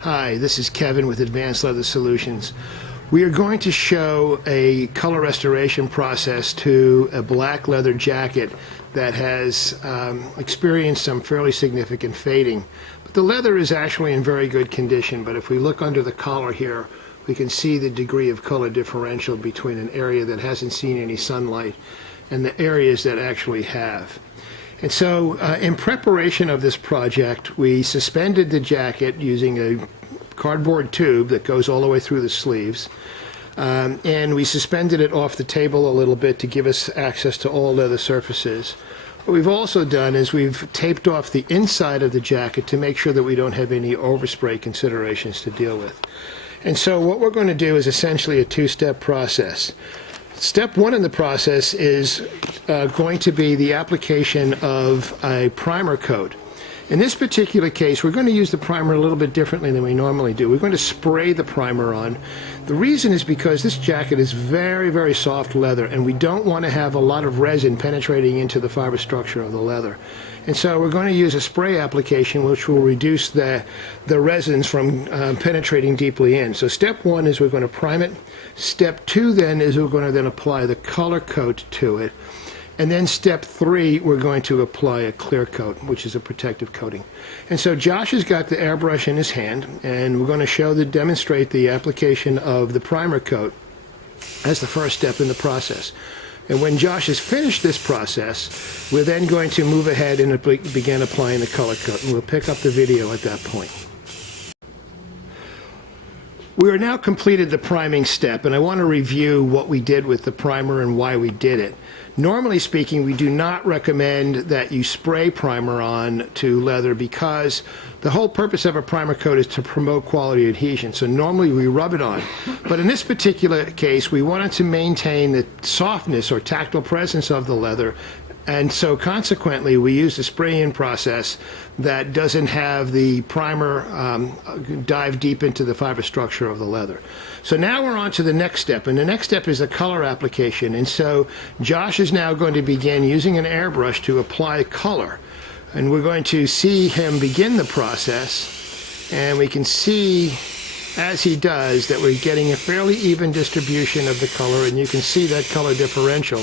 Hi, this is Kevin with Advanced Leather Solutions. We are going to show a color restoration process to a black leather jacket that has experienced some fairly significant fading. But the leather is actually in very good condition, but if we look under the collar here, we can see the degree of color differential between an area that hasn't seen any sunlight and the areas that actually have. And so in preparation of this project, we suspended the jacket using a cardboard tube that goes all the way through the sleeves. And we suspended it off the table a little bit to give us access to all leather surfaces. What we've also done is we've taped off the inside of the jacket to make sure that we don't have any overspray considerations to deal with. And so what we're going to do is essentially a two-step process. Step one in the process is going to be the application of a primer coat. In this particular case, we're going to use the primer a little bit differently than we normally do. We're going to spray the primer on. The reason is because this jacket is very, very soft leather, and we don't want to have a lot of resin penetrating into the fiber structure of the leather. And so we're going to use a spray application which will reduce the resins from penetrating deeply in. So step one is we're going to prime it. Step two then is we're going to then apply the color coat to it. And then step three, we're going to apply a clear coat, which is a protective coating. And so Josh has got the airbrush in his hand, and we're going to demonstrate the application of the primer coat as the first step in the process. And when Josh has finished this process, we're then going to move ahead and begin applying the color coat, and we'll pick up the video at that point. We are now completed the priming step, and I want to review what we did with the primer and why we did it. Normally speaking, we do not recommend that you spray primer on to leather because the whole purpose of a primer coat is to promote quality adhesion. So normally we rub it on. But in this particular case, we wanted to maintain the softness or tactile presence of the leather. And so consequently, we used a spray-in process that doesn't have the primer dive deep into the fiber structure of the leather. So now we're on to the next step, and the next step is a color application. And so Josh is now going to begin using an airbrush to apply color. And we're going to see him begin the process, and we can see as he does that we're getting a fairly even distribution of the color, and you can see that color differential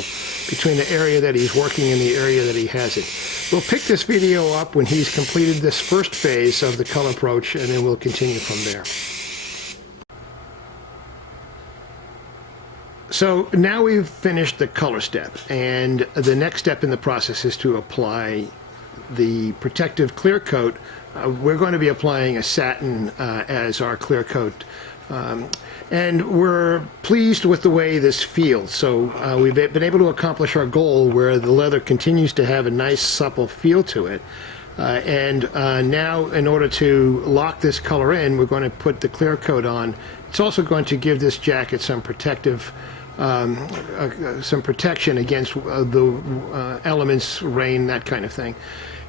between the area that he's working and the area that he hasn't. We'll pick this video up when he's completed this first phase of the color approach, and then we'll continue from there. So now we've finished the color step, and the next step in the process is to apply the protective clear coat. We're going to be applying a satin as our clear coat. And we're pleased with the way this feels. So we've been able to accomplish our goal where the leather continues to have a nice supple feel to it. And now in order to lock this color in, we're going to put the clear coat on. It's also going to give this jacket some protective some protection against the elements, rain, that kind of thing.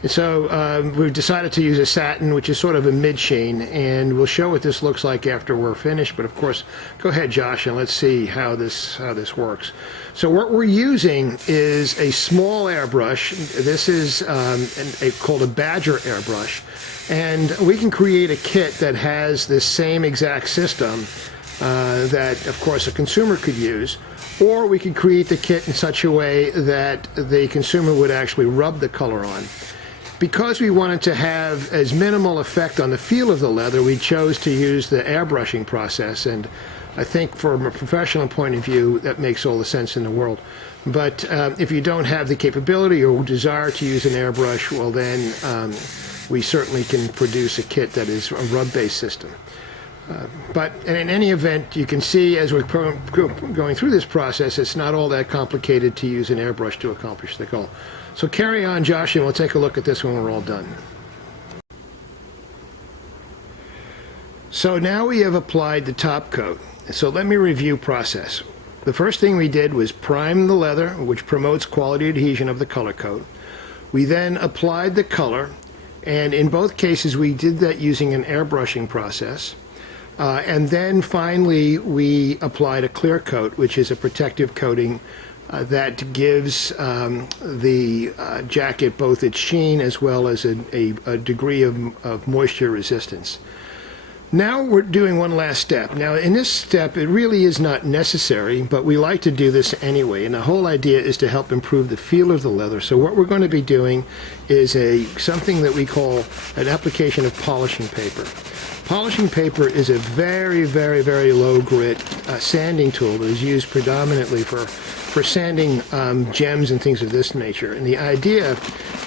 And so we've decided to use a satin, which is sort of a mid-sheen, and we'll show what this looks like after we're finished. But of course, go ahead, Josh, and let's see how this works. So what we're using is a small airbrush. This is called a Badger airbrush, and we can create a kit that has this same exact system that, of course, a consumer could use, or we could create the kit in such a way that the consumer would actually rub the color on. Because we wanted to have as minimal effect on the feel of the leather, we chose to use the airbrushing process, and I think from a professional point of view, that makes all the sense in the world. But if you don't have the capability or desire to use an airbrush, well then we certainly can produce a kit that is a rub-based system. But in any event, you can see as we're going through this process, it's not all that complicated to use an airbrush to accomplish the goal. So carry on, Josh, and we'll take a look at this when we're all done. So now we have applied the top coat. So let me review process. The first thing we did was prime the leather, which promotes quality adhesion of the color coat. We then applied the color, and in both cases we did that using an airbrushing process. And then finally we applied a clear coat, which is a protective coating that gives the jacket both its sheen as well as a degree of moisture resistance. Now we're doing one last step. Now in this step, it really is not necessary, but we like to do this anyway. And the whole idea is to help improve the feel of the leather. So what we're going to be doing is something that we call an application of polishing paper. Polishing paper is a very, very, very low grit sanding tool that is used predominantly for sanding gems and things of this nature. And the idea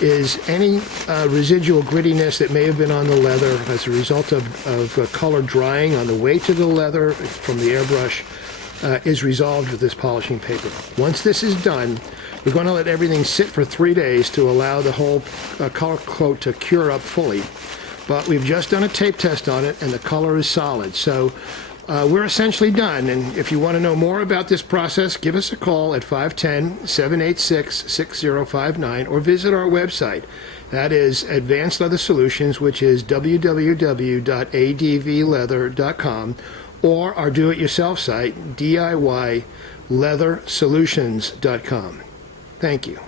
is any residual grittiness that may have been on the leather as a result of color drying on the way to the leather from the airbrush is resolved with this polishing paper. Once this is done, we're going to let everything sit for 3 days to allow the whole color coat to cure up fully. But we've just done a tape test on it and the color is solid. So we're essentially done, and if you want to know more about this process, give us a call at 510-786-6059 or visit our website. That is Advanced Leather Solutions, which is www.advleather.com, or our do-it-yourself site, DIYleathersolutions.com. Thank you.